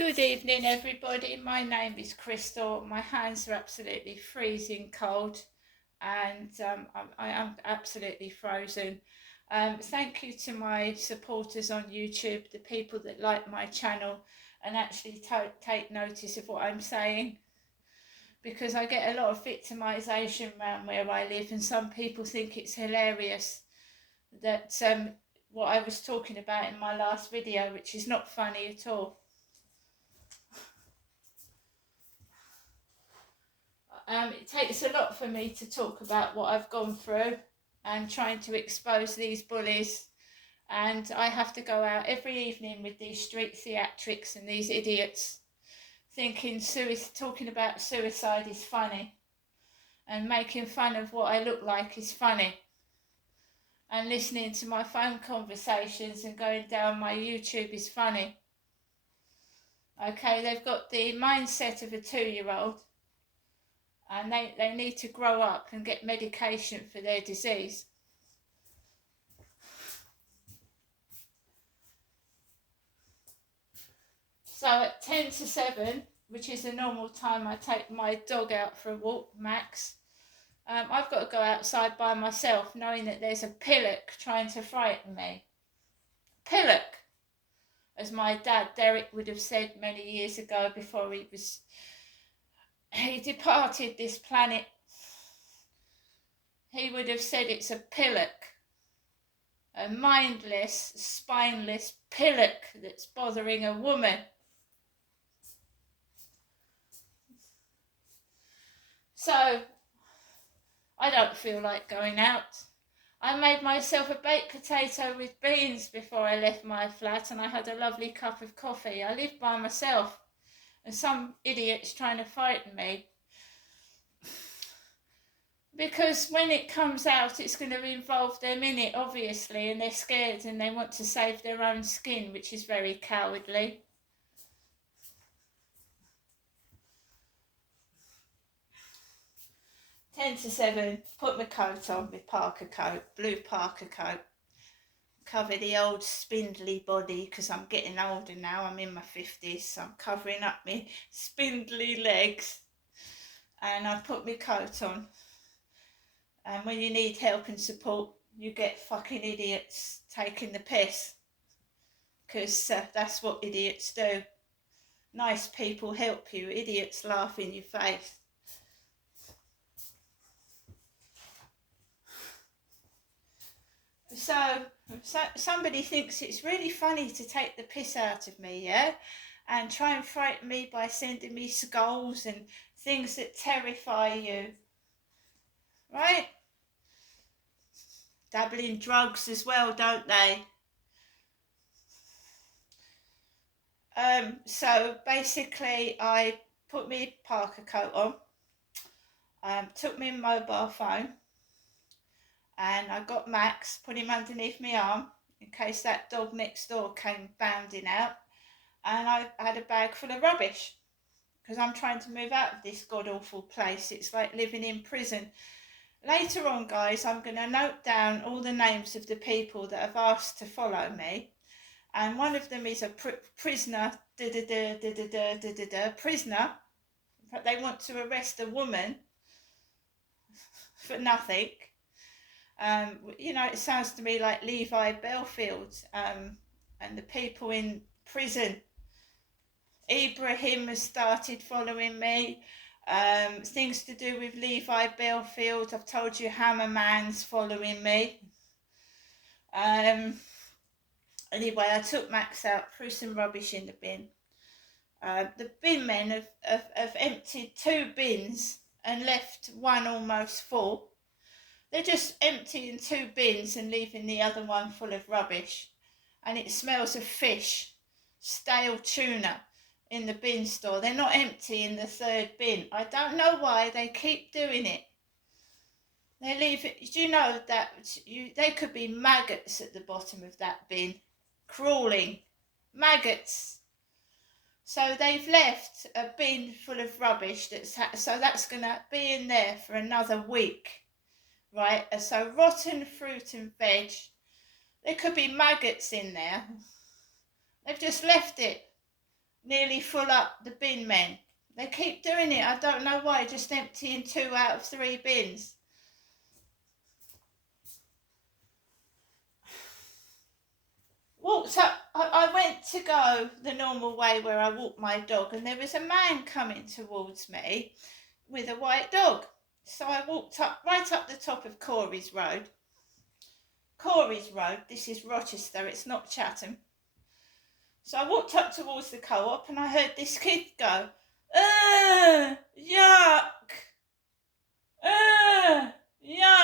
Good evening, everybody. My name is Crystal. My hands are absolutely freezing cold, and I am absolutely frozen. Thank you to my supporters on YouTube, the people that like my channel and actually take notice of what I'm saying, because I get a lot of victimisation around where I live, and some people think it's hilarious that what I was talking about in my last video, which is not funny at all. It takes a lot for me to talk about what I've gone through and trying to expose these bullies. And I have to go out every evening with these street theatrics and these idiots thinking talking about suicide is funny, and making fun of what I look like is funny, and listening to my phone conversations and going down my YouTube is funny. Okay, they've got the mindset of a 2-year-old, and they need to grow up and get medication for their disease. So at 10 to 7, which is the normal time I take my dog out for a walk, Max, I've got to go outside by myself knowing that there's a pillock trying to frighten me. Pillock, as my dad Derek would have said many years ago before he departed this planet. He would have said it's a pillock, a mindless, spineless pillock that's bothering a woman. So I don't feel like going out. I made myself a baked potato with beans before I left my flat, and I had a lovely cup of coffee. I live by myself, and some idiot's trying to frighten me. Because when it comes out, it's going to involve them in it, obviously, and they're scared and they want to save their own skin, which is very cowardly. Ten to 7, put my coat on, my Parker coat, blue Parker coat. Cover the old spindly body, because I'm getting older now. I'm in my 50s, so I'm covering up my spindly legs. And I put my coat on. And when you need help and support, you get fucking idiots taking the piss. Because that's what idiots do. Nice people help you, idiots laugh in your face. So somebody thinks it's really funny to take the piss out of me, yeah? And try and frighten me by sending me skulls and things that terrify you. Right? Dabble in drugs as well, don't they? So basically I put my Parker coat on, took my mobile phone, and I got Max, put him underneath my arm in case that dog next door came bounding out, and I had a bag full of rubbish because I'm trying to move out of this god-awful place. It's like living in prison. Later on, guys, I'm going to note down all the names of the people that have asked to follow me, and one of them is a prisoner, prisoner. They want to arrest a woman for nothing. It sounds to me like Levi Belfield, and the people in prison. Ibrahim has started following me. Things to do with Levi Belfield. I've told you Hammerman's following me. Anyway, I took Max out, threw some rubbish in the bin. The bin men have emptied 2 bins and left one almost full. They're just emptying 2 bins and leaving the other one full of rubbish. And it smells of fish, stale tuna in the bin store. They're not emptying the 3rd bin. I don't know why they keep doing it. They leave it. Do you know that they could be maggots at the bottom of that bin, crawling. Maggots. So they've left a bin full of rubbish so that's going to be in there for another week. Right, so rotten fruit and veg. There could be maggots in there. They've just left it. nearly full up the bin men. They keep doing it. I don't know why, just emptying 2 out of 3 bins. Walked up, I went to go the normal way where I walk my dog, and there was a man coming towards me with a white dog. So I walked up, right up the top of Corey's Road. Corey's Road, this is Rochester, it's not Chatham. So I walked up towards the co-op and I heard this kid go, yuck, yuck.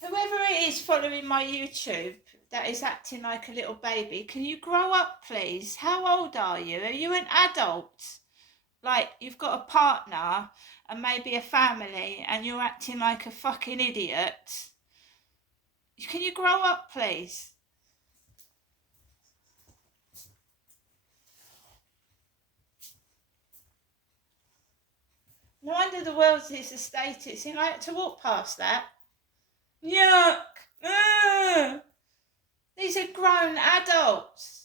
Whoever it is following my YouTube that is acting like a little baby, can you grow up, please? How old are you? Are you an adult? Like, you've got a partner and maybe a family and you're acting like a fucking idiot. Can you grow up, please? No wonder the world is the state it's in. I had to walk past that. Yuck! These are grown adults.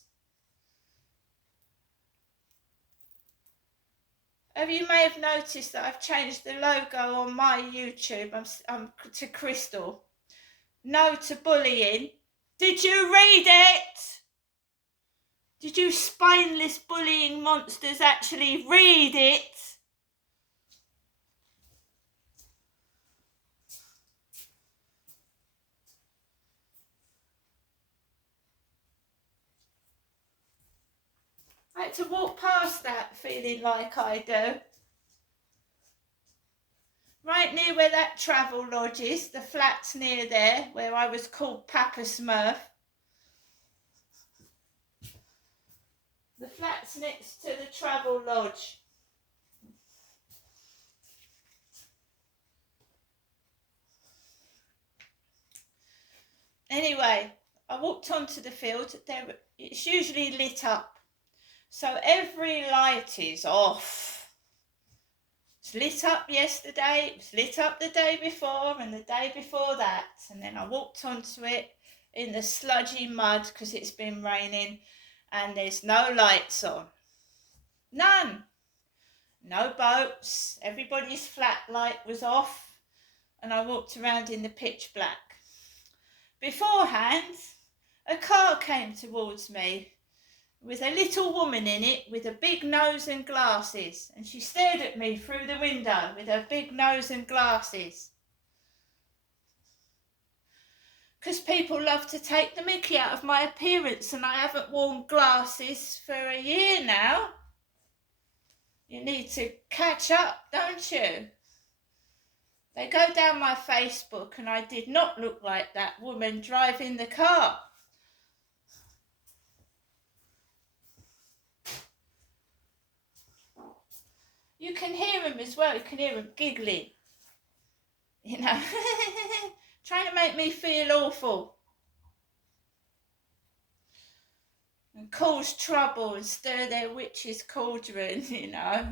You may have noticed that I've changed the logo on my YouTube. I'm to Crystal. No to bullying. Did you read it? Did you spineless bullying monsters actually read it? I had to walk past that feeling like I do. Right near where that travel lodge is, the flats near there, where I was called Papa Smurf. The flats next to the travel lodge. Anyway, I walked onto the field. It's usually lit up. So every light is off. It's lit up yesterday, it was lit up the day before and the day before that. And then I walked onto it in the sludgy mud because it's been raining and there's no lights on. None. No boats. Everybody's flat light was off and I walked around in the pitch black. Beforehand, a car came towards me with a little woman in it with a big nose and glasses, and she stared at me through the window with her big nose and glasses. Because people love to take the mickey out of my appearance, and I haven't worn glasses for a year now. You need to catch up, don't you? They go down my Facebook and I did not look like that woman driving the car. You can hear him as well, you can hear him giggling. You know, trying to make me feel awful. And cause trouble and stir their witch's cauldron, you know.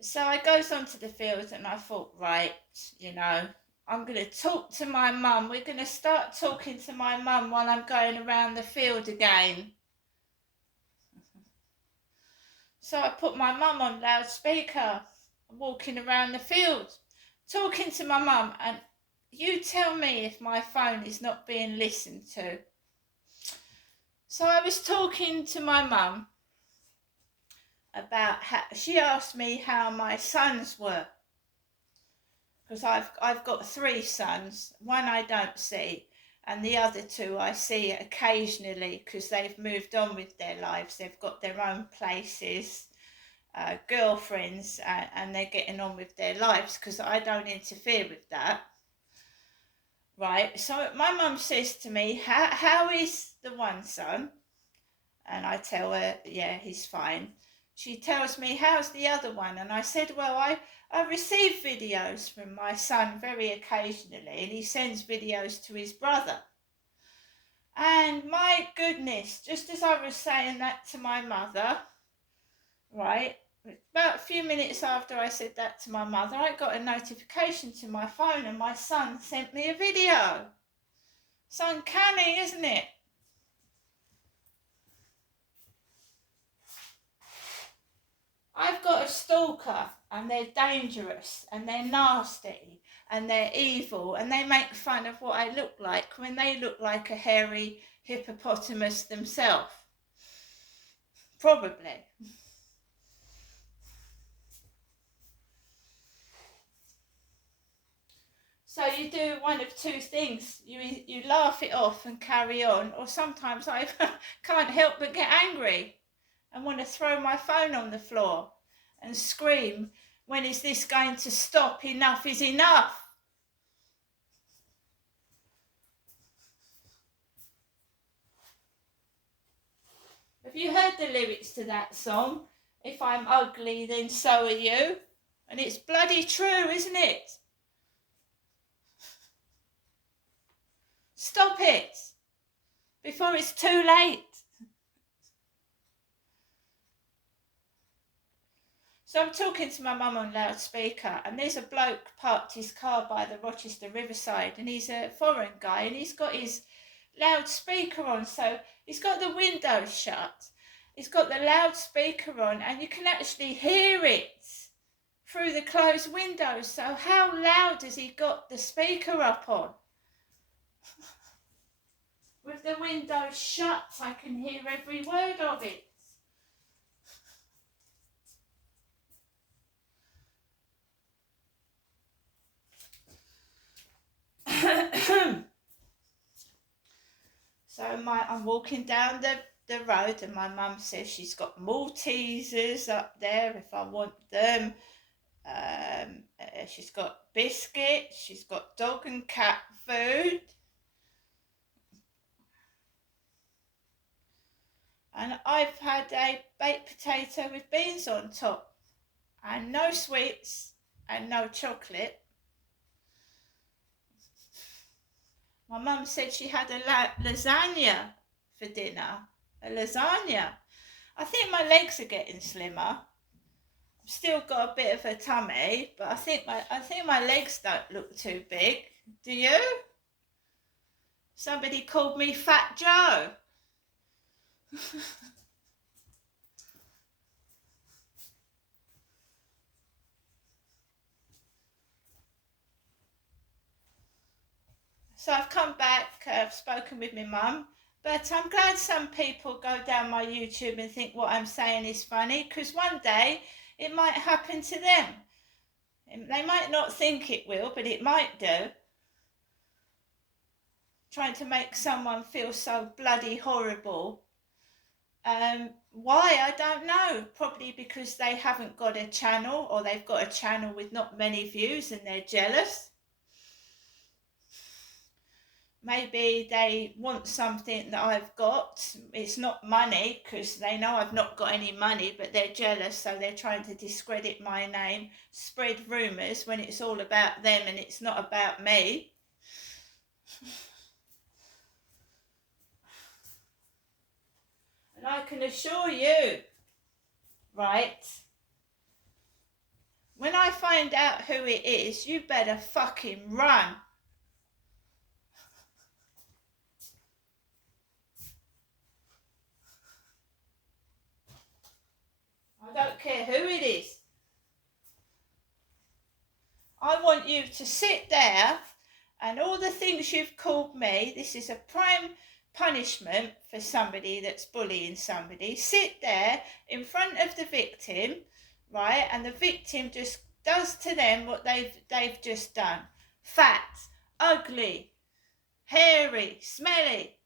So I goes onto the field and I thought, right, you know, I'm going to talk to my mum. We're going to start talking to my mum while I'm going around the field again. So I put my mum on loudspeaker, walking around the field, talking to my mum, and you tell me if my phone is not being listened to. So I was talking to my mum about how she asked me how my sons were, because I've got 3 sons. One I don't see, and the other 2 I see occasionally because they've moved on with their lives. They've got their own places, girlfriends, and they're getting on with their lives because I don't interfere with that. Right, so my mum says to me, how is the one son? And I tell her, yeah, he's fine. She tells me, how's the other one? And I said, well, I receive videos from my son very occasionally, and he sends videos to his brother. And my goodness, just as I was saying that to my mother, right, About a few minutes after I said that to my mother, I got a notification to my phone and my son sent me a video. It's uncanny, isn't it? I've got a stalker and they're dangerous and they're nasty and they're evil and they make fun of what I look like when they look like a hairy hippopotamus themselves. Probably. So you do one of two things. You laugh it off and carry on, or sometimes I can't help but get angry and want to throw my phone on the floor and scream, when is this going to stop? Enough is enough. Have you heard the lyrics to that song? If I'm ugly, then so are you. And it's bloody true, isn't it? Stop it before it's too late. So I'm talking to my mum on loudspeaker, and there's a bloke parked his car by the Rochester Riverside, and he's a foreign guy, and he's got his loudspeaker on, so he's got the windows shut, he's got the loudspeaker on, and you can actually hear it through the closed windows. So how loud has he got the speaker up on? With the windows shut, I can hear every word of it. So I'm walking down the road, and my mum says she's got Maltesers up there if I want them. She's got biscuits, she's got dog and cat food. And I've had a baked potato with beans on top, and no sweets and no chocolate. My mum said she had a lasagna for dinner. A lasagna. I think my legs are getting slimmer. I've still got a bit of a tummy, but I think my legs don't look too big. Do you? Somebody called me Fat Joe. So I've come back, I've spoken with my mum, but I'm glad some people go down my YouTube and think what I'm saying is funny, because one day it might happen to them. They might not think it will, but it might do. Trying to make someone feel so bloody horrible. Why? I don't know. Probably because they haven't got a channel, or they've got a channel with not many views and they're jealous. Maybe they want something that I've got. It's not money, because they know I've not got any money, but they're jealous, so they're trying to discredit my name, spread rumours when it's all about them and it's not about me. And I can assure you, right, when I find out who it is, you better fucking run. I don't care who it is. I want you to sit there, and all the things you've called me, this is a prime punishment for somebody that's bullying somebody. Sit there in front of the victim, right, and the victim just does to them what they've just done. Fat, ugly, hairy, smelly.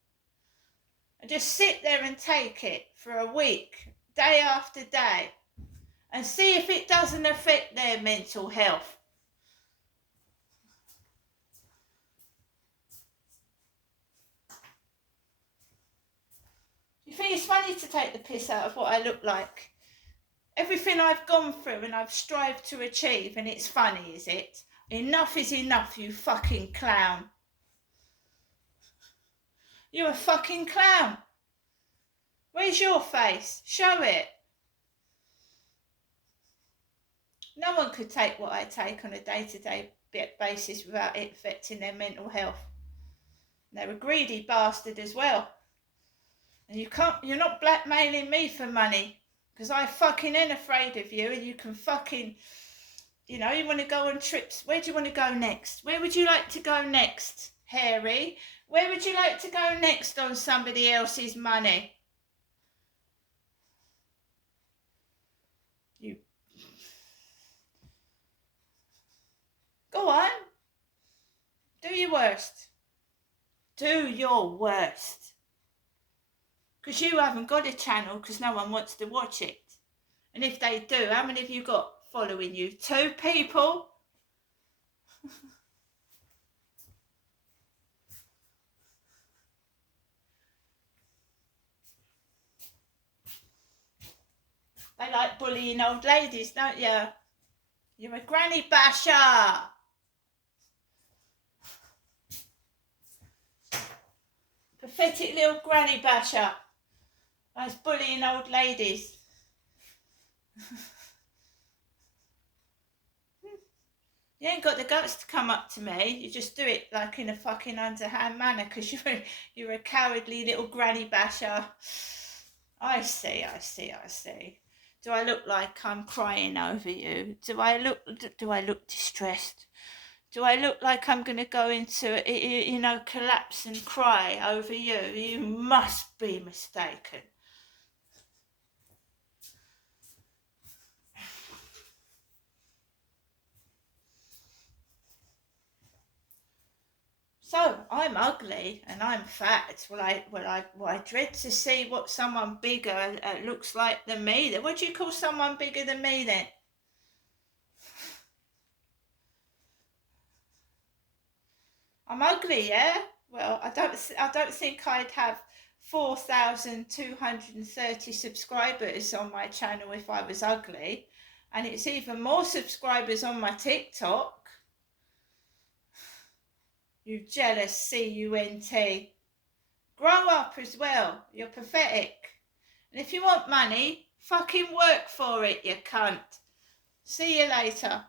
And just sit there and take it for a week, day after day, and see if it doesn't affect their mental health. You think it's funny to take the piss out of what I look like? Everything I've gone through and I've strived to achieve, and it's funny, is it? Enough is enough, you fucking clown. You're a fucking clown. Where's your face? Show it. No one could take what I take on a day-to-day basis without it affecting their mental health. And they're a greedy bastard as well. And you're not blackmailing me for money, because I fucking ain't afraid of you, and you can fucking, you want to go on trips. Where do you want to go next? Where would you like to go next, Harry? Where would you like to go next on somebody else's money? You go on. Do your worst. Do your worst. Because you haven't got a channel because no one wants to watch it. And if they do, how many have you got following you? 2 people? They like bullying old ladies, don't you? You're a granny basher. Pathetic little granny basher. That's bullying old ladies. You ain't got the guts to come up to me. You just do it like in a fucking underhand manner because you're a cowardly little granny basher. I see. Do I look like I'm crying over you? Do I look distressed? Do I look like I'm going to go into, collapse and cry over you? You must be mistaken. So I'm ugly and I'm fat. Well, I dread to see what someone bigger looks like than me. What do you call someone bigger than me then? I'm ugly, yeah. Well, I don't think I'd have 4,230 subscribers on my channel if I was ugly, and it's even more subscribers on my TikTok. You jealous cunt. Grow up as well. You're pathetic. And if you want money, fucking work for it, you cunt. See you later.